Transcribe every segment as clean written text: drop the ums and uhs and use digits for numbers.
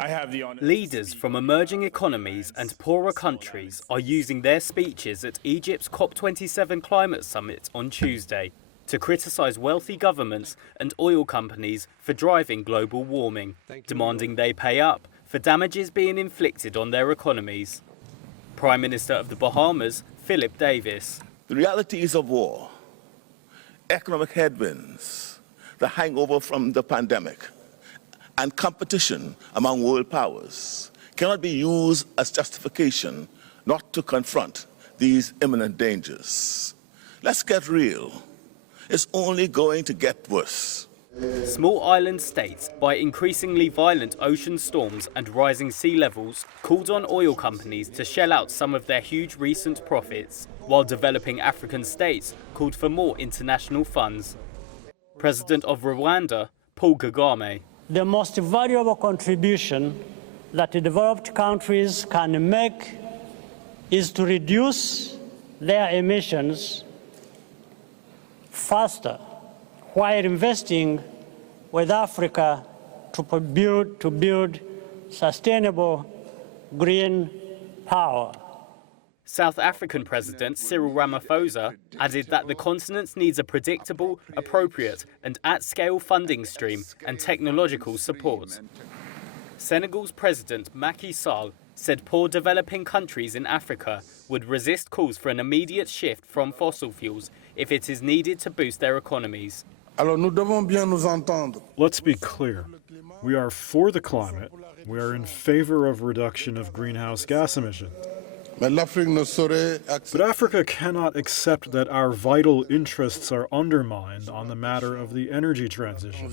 I have the honor. Leaders from emerging economies and poorer countries are using their speeches at Egypt's COP27 climate summit on Tuesday to criticise wealthy governments and oil companies for driving global warming, demanding they pay up for damages being inflicted on their economies. Prime Minister of the Bahamas, Philip Davis. The realities of war, economic headwinds, the hangover from the pandemic, and competition among world powers cannot be used as justification not to confront these imminent dangers. Let's get real. It's only going to get worse. Small island states, by increasingly violent ocean storms and rising sea levels, called on oil companies to shell out some of their huge recent profits, while developing African states called for more international funds. President of Rwanda, Paul Kagame. The most valuable contribution that the developed countries can make is to reduce their emissions faster, while investing with Africa to build sustainable green power. South African President Cyril Ramaphosa added that the continent needs a predictable, appropriate and at-scale funding stream and technological support. Senegal's President Macky Sall said poor developing countries in Africa would resist calls for an immediate shift from fossil fuels if it is needed to boost their economies. Let's be clear. We are for the climate. We are in favor of reduction of greenhouse gas emissions. But Africa cannot accept that our vital interests are undermined on the matter of the energy transition.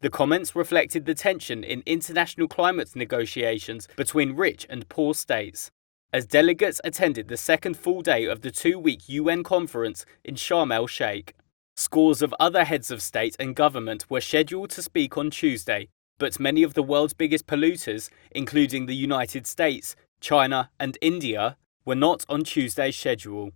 The comments reflected the tension in international climate negotiations between rich and poor states, as delegates attended the second full day of the two-week UN conference in Sharm el-Sheikh. Scores of other heads of state and government were scheduled to speak on Tuesday, but many of the world's biggest polluters, including the United States, China and India, were not on Tuesday's schedule.